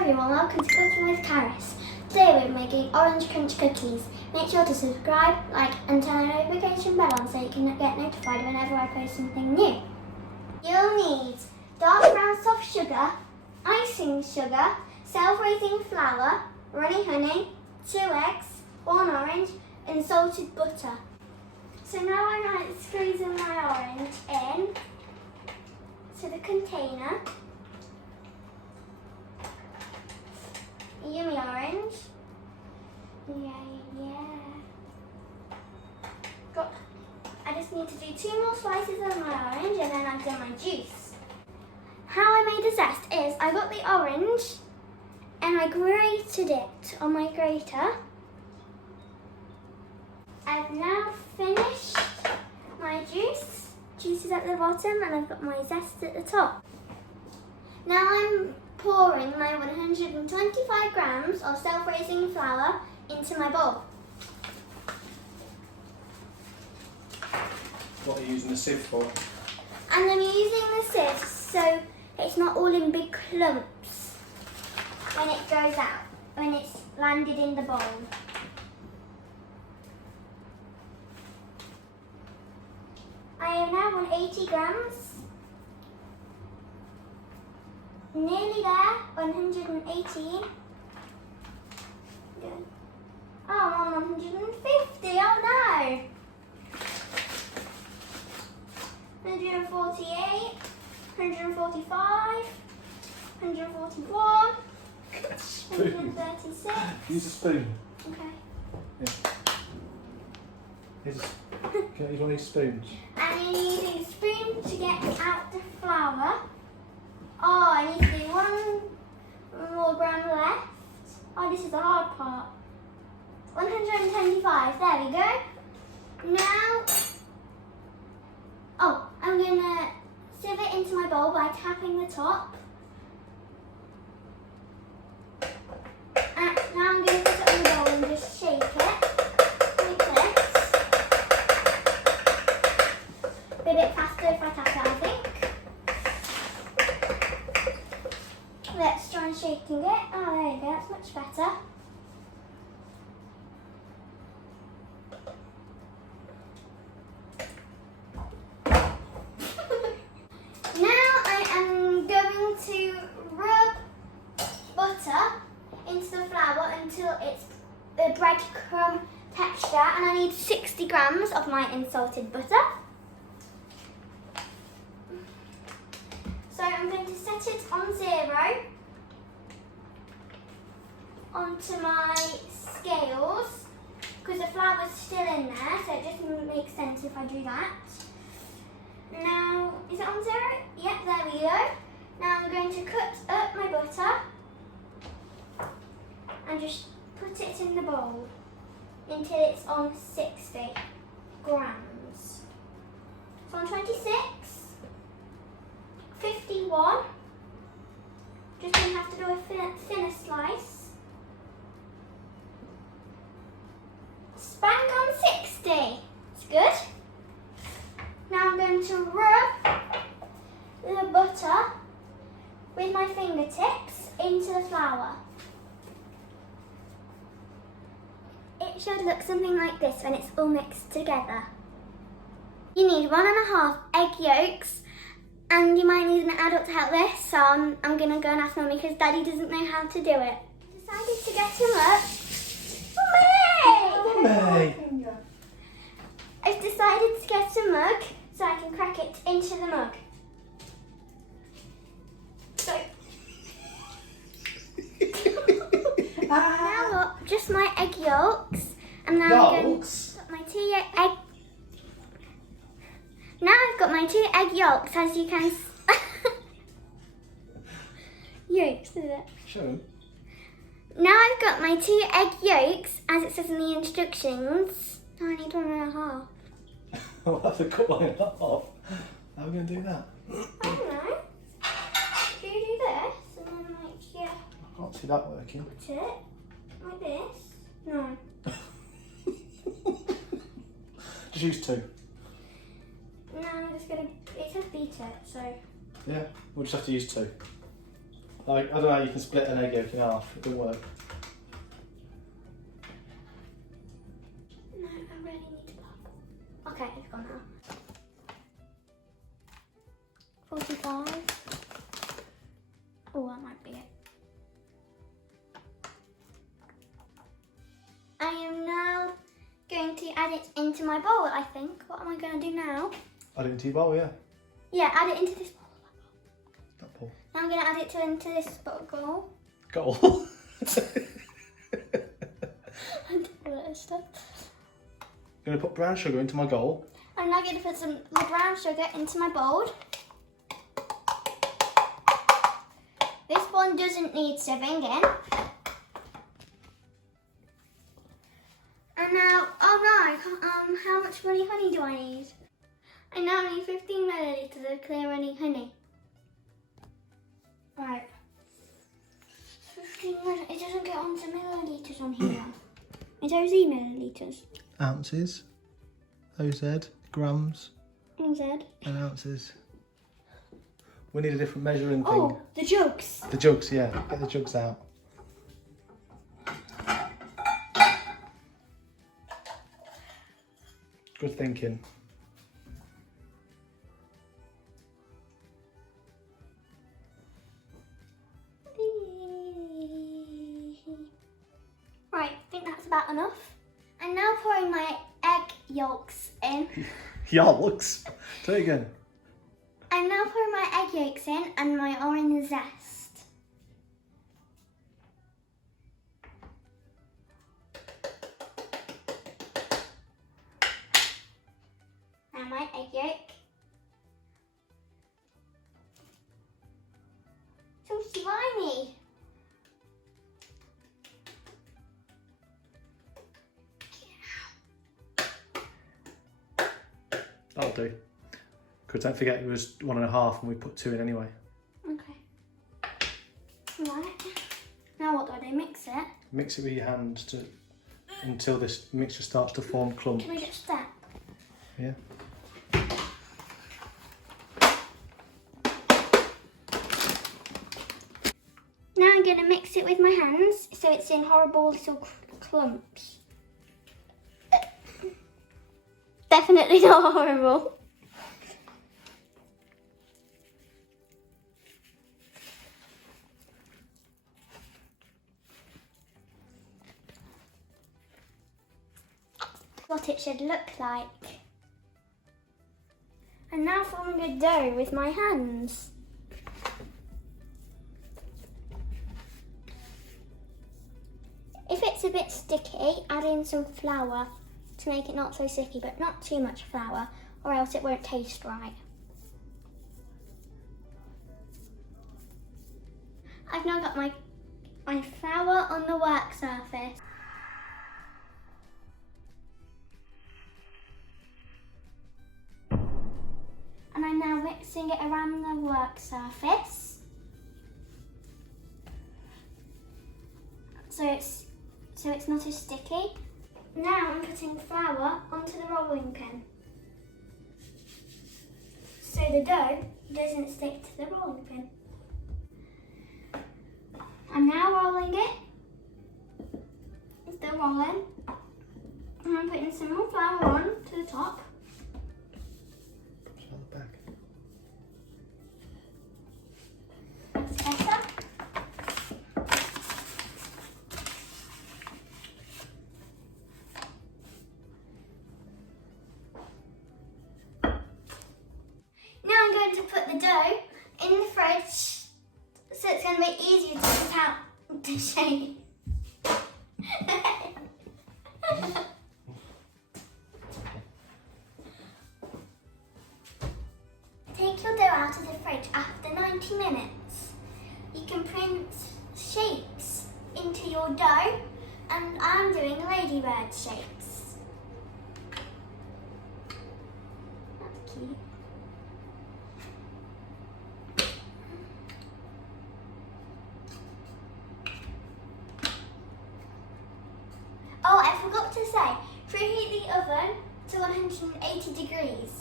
everyone, welcome to Cooking with Caris. Today we're making orange crunch cookies. Make sure to subscribe, like and turn the notification bell on so you can get notified whenever I post something new. You'll need dark brown soft sugar, icing sugar, self-raising flour, runny honey, 2 eggs, 1 orange and salted butter. So now I'm squeezing my orange in to the container. Yummy orange. Yeah. I just need to do 2 more slices of my orange and then I've done my juice. How I made the zest is I got the orange and I grated it on my grater. I've now finished my juice. Juice is at the bottom and I've got my zest at the top. Now I'm pouring my 125 grams of self-raising flour into my bowl. What are you using the sieve for? And I'm using the sieve so it's not all in big clumps when it goes out, when it's landed in the bowl. I am now on 80 grams. Nearly there, 118. Good. Oh, I'm on 150, oh no! 148, 145, 141, Spoon. 136. Use a spoon. Okay. Yeah. Can you use one of these spoons? And you're using a spoon to get out the flour. Oh, I need to do 1 more gram left. Oh, this is the hard part. 125, there we go. Now, I'm going to sieve it into my bowl by tapping the top. And now I'm going to put it on the bowl and just shake it like this. Be a bit faster if I tap it, I think. Let's try shaking it. Oh, there you go, that's much better. Now I am going to rub butter into the flour until it's a breadcrumb texture, and I need 60 grams of my unsalted butter. So I'm going to set it on 0 onto my scales because the flour is still in there, so it just makes sense if I do that. Now, is it on 0? Yep, there we go. Now I'm going to cut up my butter and just put it in the bowl until it's on 60 grams. So on 26. 51. Just going to have to do a thinner slice. Spank on 60. It's good. Now I'm going to rub the butter with my fingertips into the flour. It should look something like this when it's all mixed together. You need 1.5 egg yolks. And you might need an adult to help this, so I'm going to go and ask Mummy because Daddy doesn't know how to do it. Decided to get him up. Mummy! I've decided to get a mug so I can crack it into the mug. So, now look, just my egg yolks. And now I'm going to put my 2 egg. Now I've got my 2 egg yolks, as you can yolks, is it? Show them. Now I've got my 2 egg yolks, as it says in the instructions. Now I need 1.5. I'll have to cut 1.5. How are we going to do that? I don't know. Do you do this? And then I can't see that working. put it like this? No. Just use 2. Now I'm just going to, it says beat it, so. Yeah, we'll just have to use 2. Like, I don't know how you can split an egg yolk in half. It doesn't work. No, I really need to pop. Okay, it's gone now. 45. Oh, that might be it. I am now going to add it into my bowl, I think. What am I going to do now? Add it into your bowl, yeah. Yeah, add it into this bowl. That bowl. Now I'm going to add it into this bowl. Goal. And all that stuff. I'm going to put brown sugar into my goal. I'm now going to put some brown sugar into my bowl. This one doesn't need sieving in. And now, oh no, how much runny honey do I need? I now need 15 millilitres of clear runny honey. Right. 15 millilitres, it doesn't get onto millilitres on here. It's OZ millilitres. Ounces. OZ. Grams. OZ. And ounces. We need a different measuring thing. Oh, the jugs. The jugs, yeah. Get the jugs out. Good thinking. Right, I think that's about enough. I'm now pouring my egg yolks in. Yolks. Do it again. I'm now pouring my egg yolks in and my orange zest. Now my egg yolk. So slimy. That'll do. Because don't forget it was 1.5 and we put 2 in anyway. Okay. Right. Now what do I do? Mix it? Mix it with your hand until this mixture starts to form clumps. Can we just step? Yeah. Now I'm going to mix it with my hands so it's in horrible little clumps. Definitely not horrible. What it should look like. I'm now forming a dough with my hands. If it's a bit sticky, add in some flour to make it not so sticky, but not too much flour, or else it won't taste right. I've now got my flour on the work surface. And I'm now mixing it around the work surface. So it's not as sticky. Now I'm putting flour onto the rolling pin, so the dough doesn't stick to the rolling pin. I'm now rolling it. It's still rolling. And I'm putting some more flour on to the top. Back. That's better. Now I'm going to put the dough in the fridge so it's going to be easier to cut out the shape. Take your dough out of the fridge after 90 minutes. You can print shapes into your dough, and I'm doing ladybird shapes. That's cute. Oh, I forgot to say, preheat the oven to 180 degrees.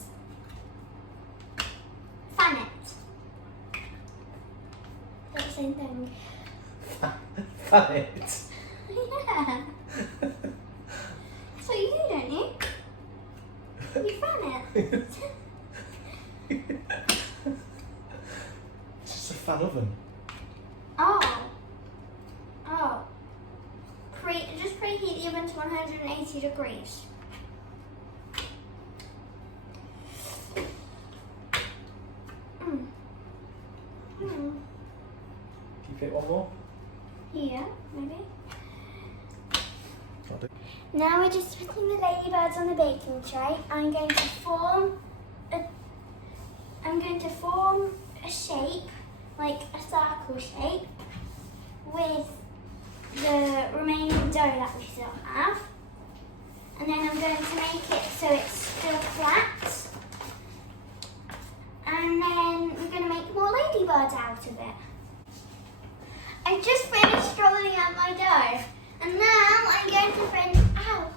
Fan it. So it's same thing. Fan it. Yeah. So you do, don't you? You fan it. It's just a fan oven. Oh. Oh. Just preheat the oven to 180 degrees. Keep it one more. Here, maybe. I'll do. Now we're just putting the ladybirds on the baking tray. I'm going to form a shape, like a circle shape, with the remaining dough that we still have. And then I'm going to make it so it's still flat. And then we're going to make more ladybirds out of it. I just finished rolling out my dough. And now I'm going to finish. Ow!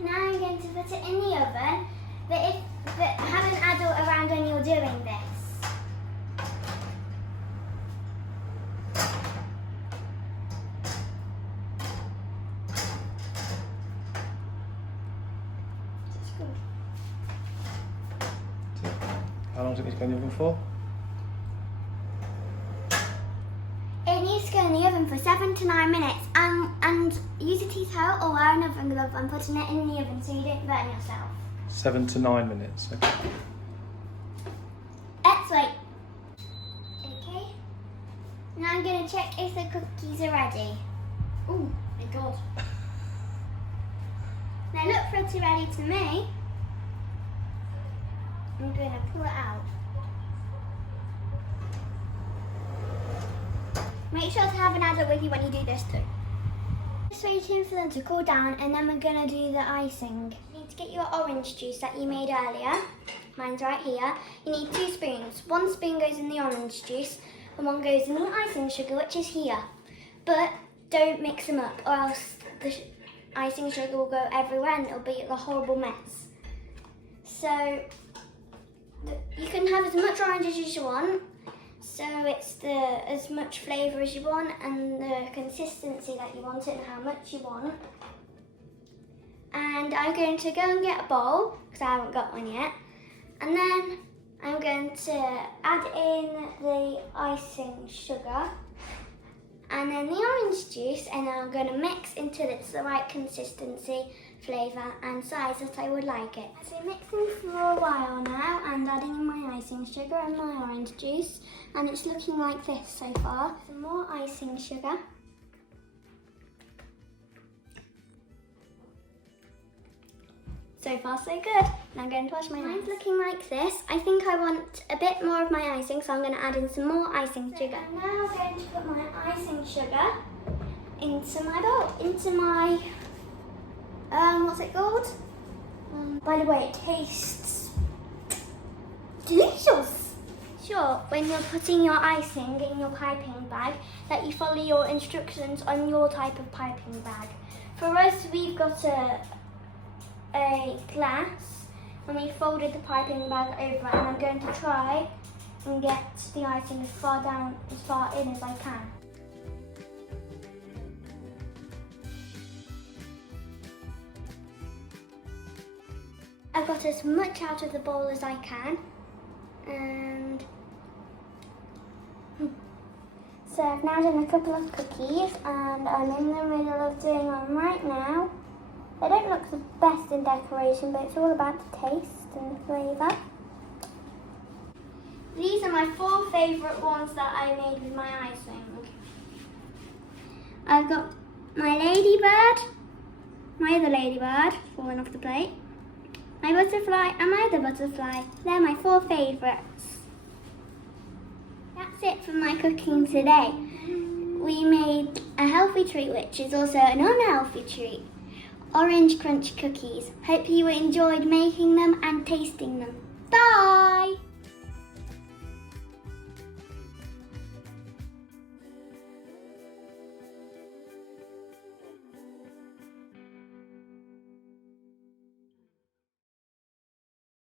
Now I'm going to put it in the oven, but have an adult around when you're doing this. It's good. How long does it need to go in the oven for? It needs to go in the oven for 7 to 9 minutes, and use a tea towel or wear an oven glove and putting it in the oven so you don't burn yourself. 7 to 9 minutes. Okay. Let's wait. Okay. Now I'm going to check if the cookies are ready. Oh my god. They look pretty ready to me. I'm going to pull it out. Make sure to have an adult with you when you do this too. Just waiting for them to cool down, and then we're going to do the icing. You need to get your orange juice that you made earlier. Mine's right here. You need 2 spoons. 1 spoon goes in the orange juice and 1 goes in the icing sugar, which is here. But don't mix them up or else the icing sugar will go everywhere and it'll be a horrible mess. So you can have as much orange as you want. So it's as much flavour as you want and the consistency that you want it and how much you want. And I'm going to go and get a bowl, because I haven't got one yet. And then I'm going to add in the icing sugar and then the orange juice, and then I'm going to mix until it's the right consistency, flavour and size that I would like it. So mixing for a while now and adding in my icing sugar and my orange juice, and it's looking like this so far. Some more icing sugar. So far so good. Now I'm going to wash my hands. Mine's looking like this. I think I want a bit more of my icing, so I'm going to add in some more icing sugar. I'm now going to put my icing sugar into my bowl, into my what's it called? By the way, it tastes delicious. Sure, when you're putting your icing in your piping bag, that you follow your instructions on your type of piping bag. For us, we've got a glass, and we folded the piping bag over, and I'm going to try and get the icing as far in as I can. I've got as much out of the bowl as I can, and so I've now done a couple of cookies and I'm in the middle of doing one right now. They don't look the best in decoration, but it's all about the taste and the flavour. These are my 4 favourite ones that I made with my icing. I've got my ladybird, my other ladybird falling off the plate, my butterfly and my other butterfly. They're my 4 favourites. That's it for my cooking today. we made a healthy treat, which is also an unhealthy treat. Orange Crunch cookies. Hope you enjoyed making them and tasting them. Bye!